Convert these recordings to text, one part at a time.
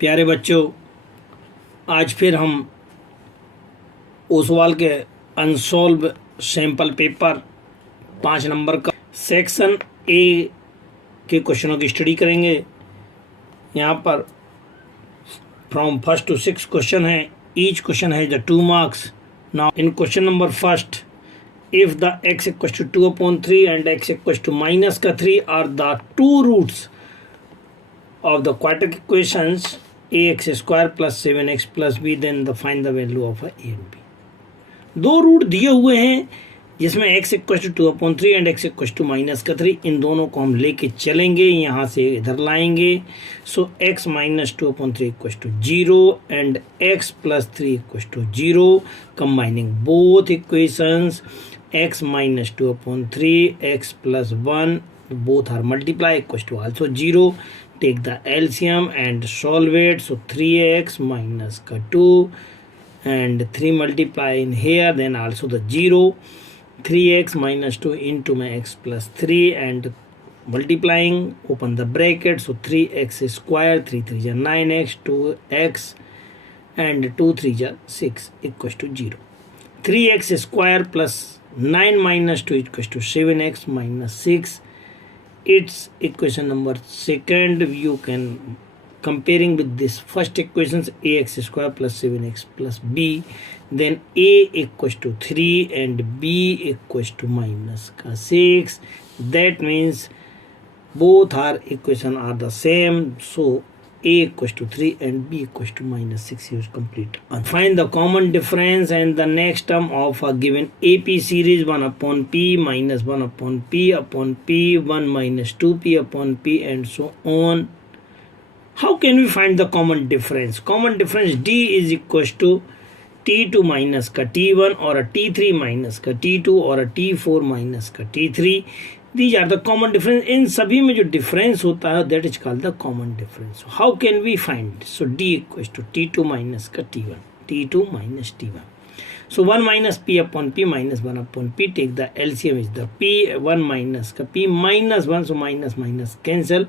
प्यारे बच्चों, आज फिर हम ओसवाल के अनसॉल्व सैम्पल पेपर 5 नंबर का सेक्शन ए के क्वेश्चनों की स्टडी करेंगे। यहाँ पर फ्रॉम फर्स्ट टू 6 क्वेश्चन है। ईच क्वेश्चन है the 2 marks. Now in question number first, if the x equals to 2/3 and x equals to -3 are the two roots of the quadratic equations ax square plus 7x plus b, then find the value of a and b। दो root दिए हुए हैं जिसमें x equals to 2/3 and x equals to -3। इन दोनों को हम लेके चलेंगे, यहाँ से इधर लाएंगे। सो x minus 2/3 equals to 0 and x plus 3 equals to 0। Combining both equations, x minus 2/3 x plus 1, both are multiply equals to also 0। Take the LCM and solve it। So 3x minus 2 and 3 multiply in here, then also the 0। 3x minus 2 into my x plus 3 and multiplying, open the bracket, so 3x square, 3 3 is 9x, 2x and 2 3 is 6 equals to 0। 3x square plus 9 minus 2 equals to 7x minus 6। It's equation number second. You can comparing with this first equations, ax square plus 7x plus b, then a equals to 3 and b equals to minus 6। That means both are equation are the same, so a equals to 3 and b equals to -6 is complete. And find the common difference and the next term of a given AP series 1/p minus 1/p upon p 1 minus 2p upon p and so on। How can we find the common difference? Common difference d is equals to t2 minus का t1 or a t3 minus का t2 or a t4 minus का t3। These are the common difference। इन सभी में जो difference होता है that is called the common difference। So how can we find? So d equals to t2 minus का t1, t2 minus t1। So 1 minus p upon p minus 1 upon p, take the LCM is the p, 1 minus का p minus 1, so minus minus cancel,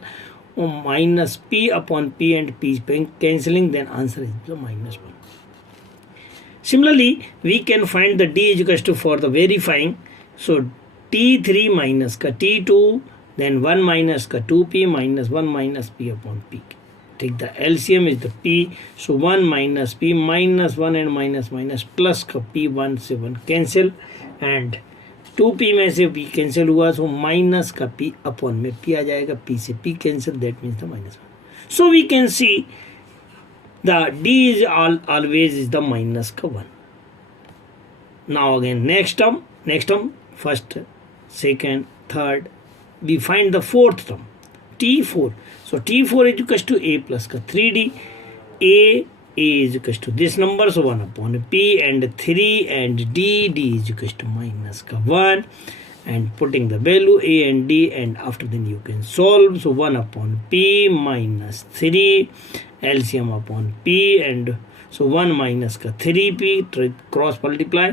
or minus p upon p and p is cancelling, then answer is the -1। Similarly, we can find the d is equals to for the verifying, so t3 minus का t2, then 1 minus का 2p minus 1 minus p upon p। Take the LCM is the p, so 1 minus p minus 1 and minus minus plus का p 1 से 1 cancel and 2p में से p cancel हुआ, so minus का p upon में p आ जाएगा, p से p cancel, that means the -1। So we can see the d is always is the minus का 1। Now again next term first, second, third, we find the fourth term t4। So t4 is equals to a plus का 3d, a is equals to this number, so 1 upon p and 3 and d is equals to minus का 1 and putting the value a and d, and after then you can solve। So 1 upon p minus 3 LCM upon p, and so 1 minus का 3p cross multiply,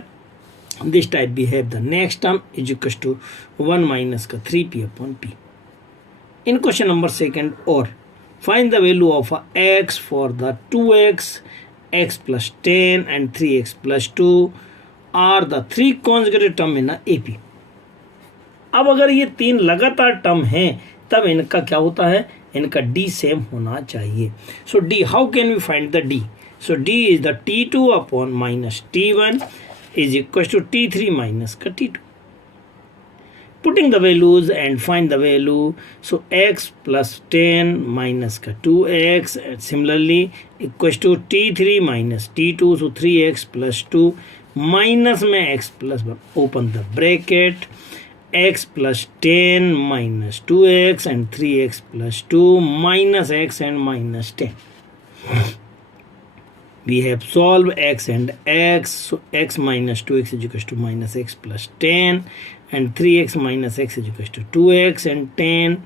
this type we have the next term is equals to 1 minus का 3p upon p। In question number second, or find the value of x for the 2x, x plus 10 and 3x plus 2 are the 3 consecutive term in AP। अब अगर ये 3 लगातार term हैं तब इनका क्या होता है, इनका d सेम होना चाहिए। So d, how can we find the d? So d is the t2 upon minus t1 is equals to t3 minus का t2। Putting the values and find the value, so x plus 10 minus का 2x, similarly equals to t3 minus t2, so 3x plus 2 minus में x plus 1, open the bracket, x plus 10 minus 2x and 3x plus 2 minus x and minus 10। We have solved x and x, so x minus 2x is equals to minus x plus 10 and 3x minus x is equals to 2x and 10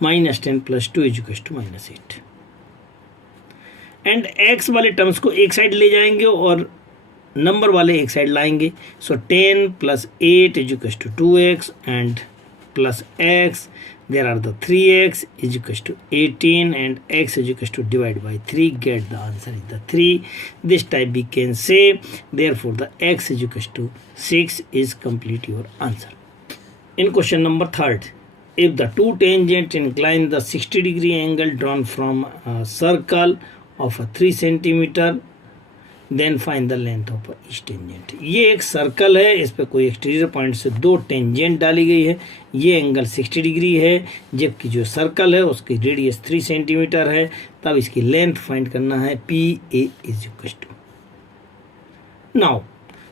minus 10 plus 2 is equals to minus 8। and x वाले terms को एक side ले जाएंगे और number वाले एक side लाएंगे, सो 10 plus 8 is equals to 2x and plus x, there are the 3x is equals to 18 and x is equals to divide by 3. Get the answer is the 3. This type we can say, therefore the x is equals to 6 is complete your answer. In question number 3rd, if the two tangents incline the 60-degree angle drawn from a circle of a 3 centimeter, then find the length of each tangent. ये एक circle है, इस पर कोई exterior point से 2 tangent डाली गई है. ये एंगल 60 डिग्री है, जबकि जो सर्कल है उसकी रेडियस 3 सेंटीमीटर है. तब इसकी लेंथ फाइंड करना है. P A is equal to now.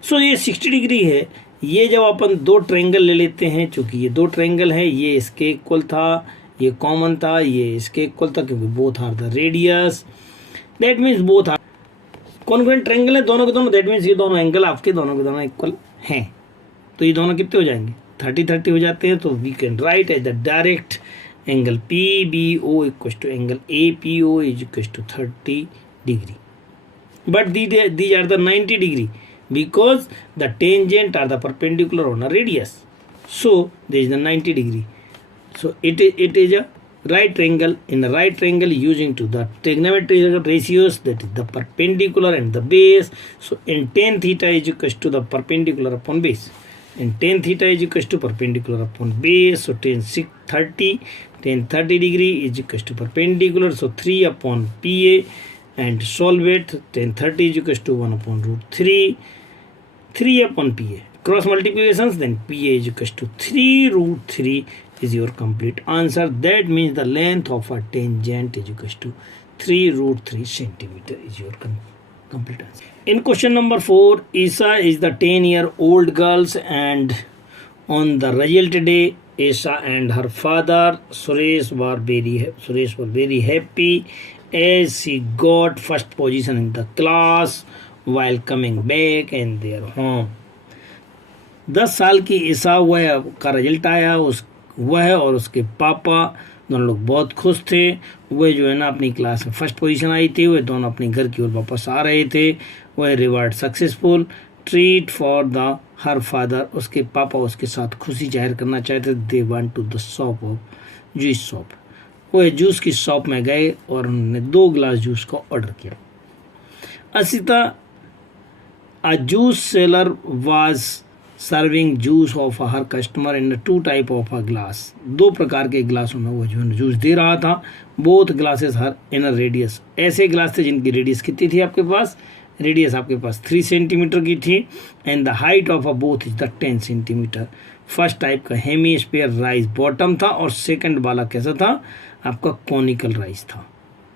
So ये 60 डिग्री है. ये जब अपन 2 ट्रायंगल ले लेते हैं, चूंकि ये 2 ट्रायंगल है, ये इसके इक्वल था, ये कॉमन था, ये इसके इक्वल था, क्योंकि both are the radius. That means both are congruent triangle है दोनों के दोनों. दैट मीन्स ये दोनों एंगल आपके दोनों के दोनों इक्वल हैं. तो ये दोनों कितने हो जाएंगे? 30-30 हो जाते हैं. तो we can write as the direct angle P B O equal to angle A P O is equal to 30 degree. But these are the 90 degree because the tangent are the perpendicular on a radius. So there is the 90 degree. So it is a right triangle. In a right triangle using to the trigonometric ratios, that is the perpendicular and the base. So in tan theta is equal to the perpendicular upon base. And tan theta is equal to perpendicular upon base. So tan 30 degree is equal to perpendicular. So 3 upon PA. And solve it. Tan 30 is equal to 1 upon root 3. 3 upon PA. Cross multiplications, then PA is equal to 3 root 3 is your complete answer. That means the length of a tangent is equal to 3 root 3 centimeter is your complete answer. In question number 4, Isa is the 10-year-old girls, and on the result day, Isa and her father Suresh were very happy as she got first position in the class while coming back in their home. 10 साल की ईसा वह का result आया. वह और उसके पापा दोनों लोग बहुत खुश थे. वह जो है ना अपनी क्लास में फर्स्ट पोजीशन आई थी. वह दोनों अपने घर की ओर वापस आ रहे थे. वह reward successful treat for the her father. उसके पापा उसके साथ खुशी जाहिर करना चाहते. They want to the shop of juice shop. वह जूस की शॉप में गए और उन्होंने 2 गिलास जूस का ऑर्डर किया. Asita a juice seller was serving juice of her customer in 2 type of a glass. 2 प्रकार के गिलासों में वो जो है जूस दे रहा था. Both glasses her inner radius. ऐसे गिलास थे जिनकी रेडियस कितनी थी आपके पास? रेडियस आपके पास 3 सेंटीमीटर की थी. And the height of a both is the 10 centimetre. First type का हेमी स्फीयर राइज बॉटम था और सेकंड वाला कैसा था? आपका कॉनिकल राइज था.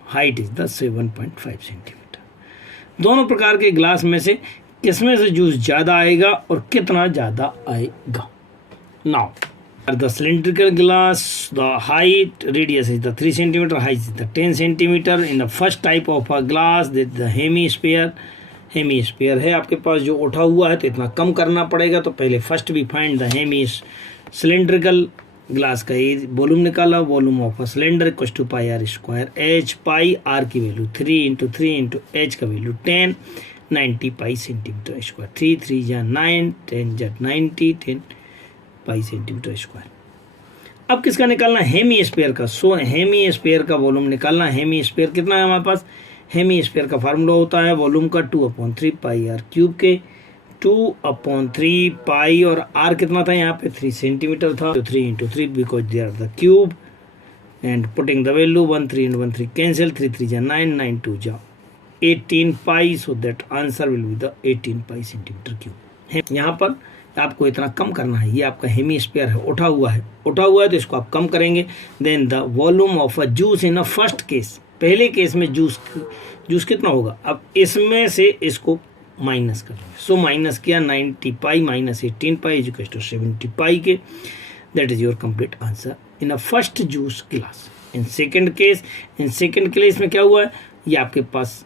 Height is the 7.5 centimetre. दोनों प्रकार के ग्लास में से किसमें से जूस ज़्यादा आएगा और कितना ज़्यादा आएगा? Now the cylindrical glass, the height radius is the 3 centimetre, height is the 10 centimetre. In the first type of a glass the hemisphere है आपके पास जो उठा हुआ है, तो इतना कम करना पड़ेगा. तो पहले फर्स्ट भी find the hemi cylindrical glass का ये वॉल्यूम निकाला. Volume of a cylinder equal to pi are square h. Pi r की वैल्यू 3 इंटू 3 इंटू एच का वैल्यू 10. 90 pi centimetre square. 3 3 जा 9, 10 जा 90, 10 पाई सेंटीमीटर स्क्वायर. अब किसका निकालना? हेमी स्फीयर का. सो हेमी स्फीयर का वॉल्यूम निकालना. हेमी स्फीयर कितना है हमारे पास? हेमी स्फीयर का फार्मूला होता है वॉल्यूम का 2/3 पाई आर क्यूब के. 2/3 पाई और आर कितना था यहाँ पे? 3 सेंटीमीटर था. तो 3 into 3 because they are the cube. And putting the value 1 3 into 1 3 cancel. 3 3 जा 9, 9 2 जा 18 pi. So that answer will be the 18 pi centimetre cube. यहाँ पर आपको इतना कम करना है. ये आपका हेमी स्फीयर है, उठा हुआ है तो इसको आप कम करेंगे. Then the volume of a juice in a first case. पहले केस में जूस कितना होगा? अब इसमें से इसको माइनस कर लेंगे. सो माइनस किया 90 pi minus 18 pi is equal to 70 pi के. That is your complete answer in a first juice glass. In second case में क्या हुआ है? ये आपके पास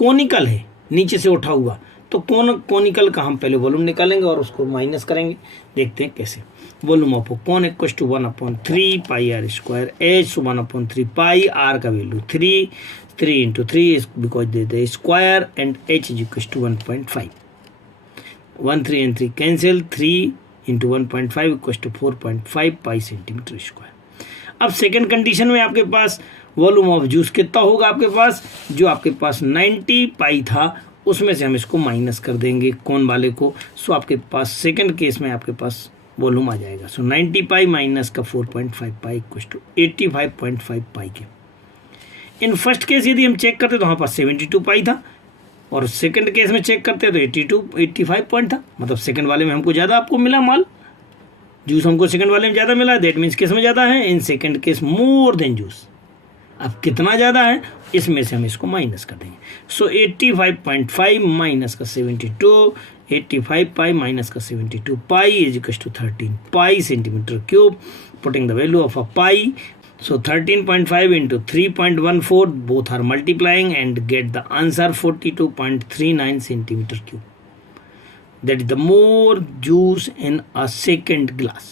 कोनिकल है, नीचे से उठा हुआ. तो कोनिकल का हम पहले वॉल्यूम निकालेंगे और उसको माइनस करेंगे. देखते हैं कैसे. Volume of cone equal to 1/3 pi are square H. 1/3 pi R का value 3 into 3 because they square and H is equal to 1.5. 1 3 and 3 cancel. 3 into 1.5 equal to 4.5 pi centimetre square. अब second condition में आपके पास volume of juice कितना होगा आपके पास, जो आपके पास 90 पाई था उसमें से हम इसको माइनस कर देंगे कौन वाले को। सो आपके पास सेकंड केस में आपके पास वॉल्यूम आ जाएगा। सो 90 पाई माइनस का 4.5 पाई इक्वल टू 85.5 पाई के। इन फर्स्ट केस यदि हम चेक करते तो हमारे पास 72 पाई था, और सेकंड केस में चेक करते तो 85 पॉइंट था, मतलब सेकंड वाले में हमको ज़्यादा आपको मिला माल, जूस हमको सेकंड वाले में ज़्यादा मिला, दैट मीन्स किस में ज़्यादा है, in second case more than juice. अब कितना ज़्यादा है इसमें से हम इसको माइनस कर देंगे। सो 85.5 माइनस का 72, 85 पाई माइनस का 72 pi is equal to 13 pi centimetre cube, putting the value of a pi. So 13.5 into 3.14 both are multiplying and get the answer 42.39 centimeter cube. That is the more juice in a second glass.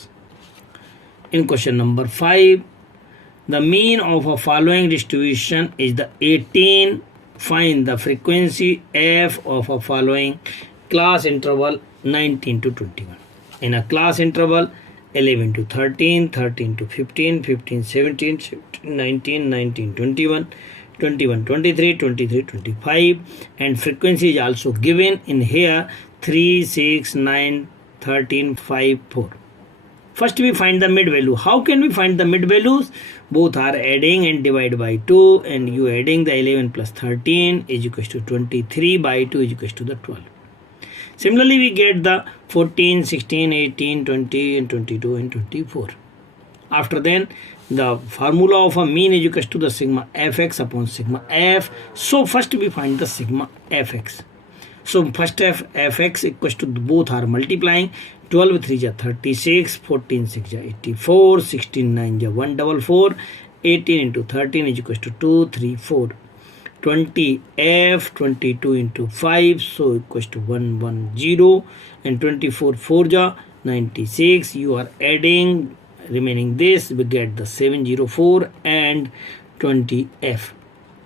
In question number 5, the mean of a following distribution is the 18. Find the frequency f of a following class interval 19 to 21. In a class interval 11 to 13, 13 to 15, 15, 17, 19, 19, 21, 21, 23, 23, 25, and frequency is also given in here 3, 6, 9, 13, 5, 4. First we find the mid value. How can we find the mid values? Both are adding and divide by 2, and you adding the 11 plus 13 is equal to 23 by 2 is equal to the 12. Similarly, we get the 14, 16, 18, 20, and 22, and 24. After then, the formula of a mean is equal to the sigma fx upon sigma f. So first we find the sigma fx. So first fx equals to both are multiplying. 12 3 ja 36, 14 6 ja 84, 16 9 ja 144, 18 into 13 is equal to 2, 3, 4. 20 f 22 into 5, so equals to 110, and 24 4 ja 96. You are adding remaining this, we get the 704 and 20 f.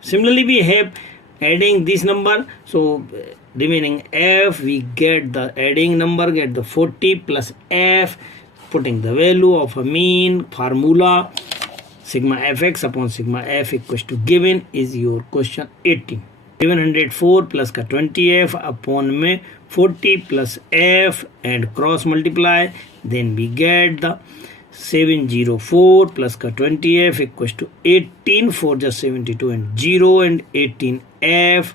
Similarly, we have adding this number, so remaining f we get the adding number, get the 40 plus f, putting the value of a mean formula sigma fx upon sigma f equals to given is your question 18. 704 plus का 20f upon में 40 plus f and cross multiply, then we get the 704 plus का 20f equals to 18, 4 just 72 and 0 and 18f.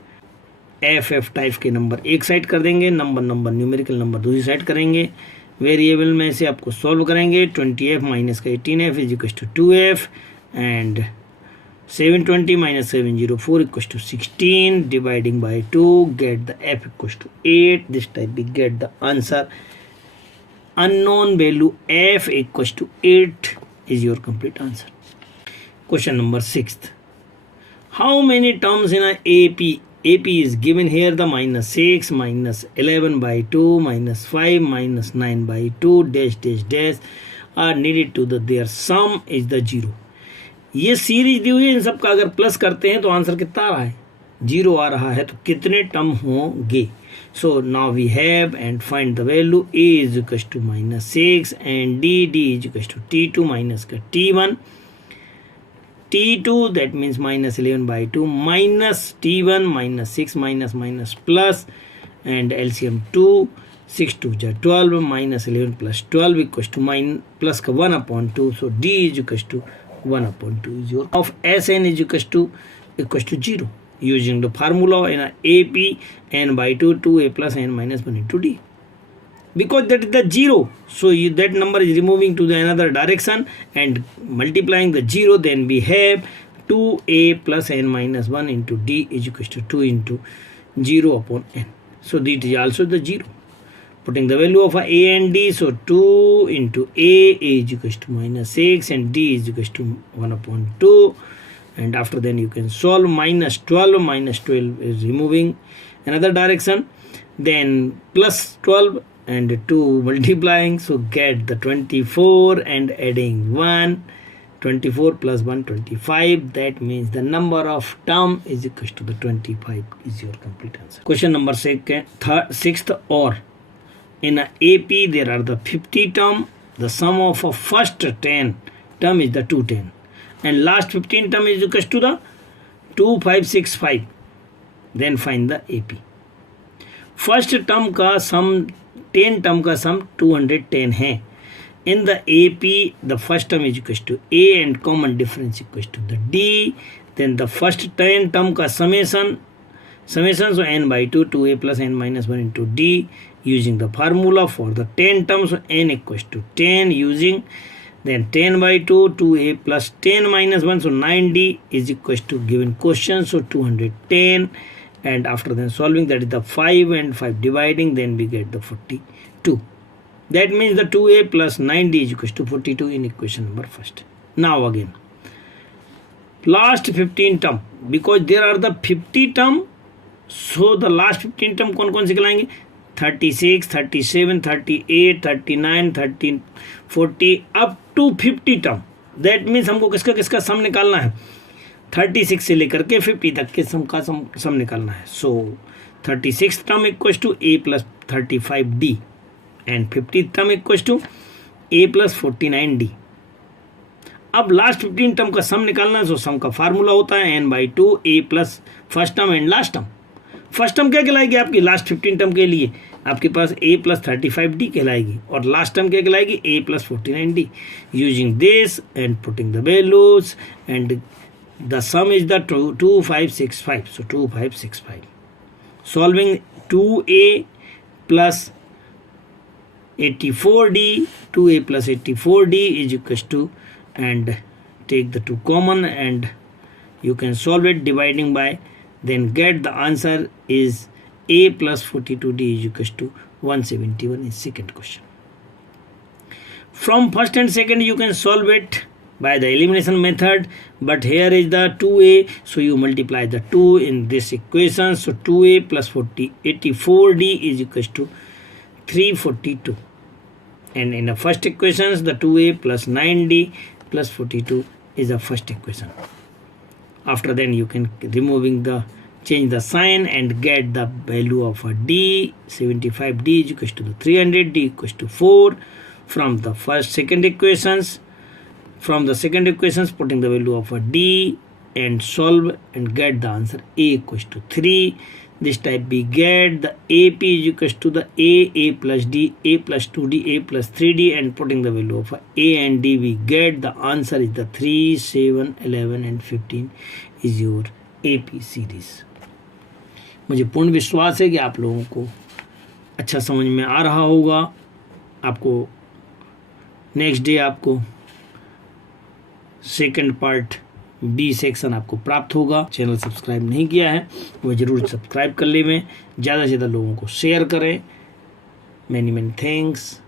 f type के number एक side कर देंगे, number numerical number दूसरी side करेंगे, variable में से आपको सॉल्व करेंगे। 20f माइनस का 18f is equal to 2f, and 720 minus 704 equal to 16, dividing by 2 get the f equal to 8. This type we get the answer unknown value f equals to 8 is your complete answer. Question number 6. How many terms in a AP is given here, the minus 6, minus 11 by 2, minus 5, minus 9 by 2, dash dash dash are needed to the their sum is the 0. ये series दी हुई है, इन सब का अगर plus करते हैं तो answer कितना आ रहा है, 0 आ रहा है, तो कितने टर्म होंगे। So now we have and find the value a is equal to minus 6 and d is equal to t2 minus का t1, t2 that means minus 11 by 2 minus t1 minus 6 minus plus and LCM 2, 6 2 ja 12 minus 11 plus 12 equals to plus का 1 upon 2, so d is equal to 1 upon 2 is your of Sn is equal to 0 using the formula in a AP n by 2 2a plus n minus 1 into d. Because that is the 0, so that number is removing to the another direction and multiplying the 0, then we have 2a plus n minus 1 into d is equal to 2 into 0 upon n. So this is also the 0. Putting the value of a and d, so 2 into a is equal to minus 6 and d is equal to 1 upon 2. And after then you can solve. Minus 12 is removing another direction, then plus 12 and 2 multiplying, so get the 24 and adding 1, 24 plus 1 25, that means the number of term is equal to the 25 is your complete answer. Question number 6th, or in a AP there are the 50 term, the sum of a first 10 term is the 210. and last 15 term is equals to the 2565. Then find the AP. First term का सम 10 term का सम 210 है. In the AP, the first term is equals to A and common difference equals to the D. Then the first 10 term का summation so n by 2 2a plus n minus 1 into D using the formula for the 10 terms, so n equals to 10 using then 10 by 2 2a plus 10 minus 1, so 9D is equals to given question, so 210, and after then solving, that is the 5 and 5 dividing, then we get the 42. That means the 2a plus 9D is equals to 42 in equation number first. Now again, last 15 term, because there are the 50 term, so the last 15 term कौन कौन से कहलाएंगे? 36, 37, 38, 39, 13, 40 up to 50 term. That means हमको किसका किसका सम निकालना है? 36 से लेकर के 50 तक के सम का सम निकालना है. So 36 term equals to a plus 35d and 50 term equals to a plus 49d. अब लास्ट 15 टर्म का सम निकालना है. सो सम का फार्मूला होता है n by 2 a plus first term and last term. First term क्या कहलाएगी आपकी? लास्ट 15 टर्म के लिए आपके पास a प्लस 35d कहलाएगी, और लास्ट टर्म क्या कहलाएगी? a plus 49d. Using this and putting the values and the some is the 2565. So 2565. Solving 2a plus 84d, 2a plus 84d is equals to, and take the 2 common and you can solve it dividing by, then get the answer is a plus 42d is equals to 171 in second question. From first and second you can solve it by the elimination method, but here is the 2a, so you multiply the 2 in this equation, so 2a plus 84d is equals to 342, and in the first equations the 2a plus 9d plus 42 is the first equation. After then you can change the sign and get the value of a d. 75d is equals to the 300, d equals to 4 from the second equations. From the second equations, putting the value of a d and solve and get the answer a equals to 3. This type we get the AP is equals to the a plus d, a plus 2d, a plus 3d, and putting the value of a and d, we get the answer is the 3, 7, 11 and 15 is your AP series. मुझे पूर्ण विश्वास है कि आप लोगों को अच्छा समझ में आ रहा होगा. आपको नेक्स्ट डे आपको सेकंड पार्ट बी सेक्शन आपको प्राप्त होगा. चैनल सब्सक्राइब नहीं किया है वो ज़रूर सब्सक्राइब कर लें. ज़्यादा से ज़्यादा लोगों को शेयर करें. Many thanks.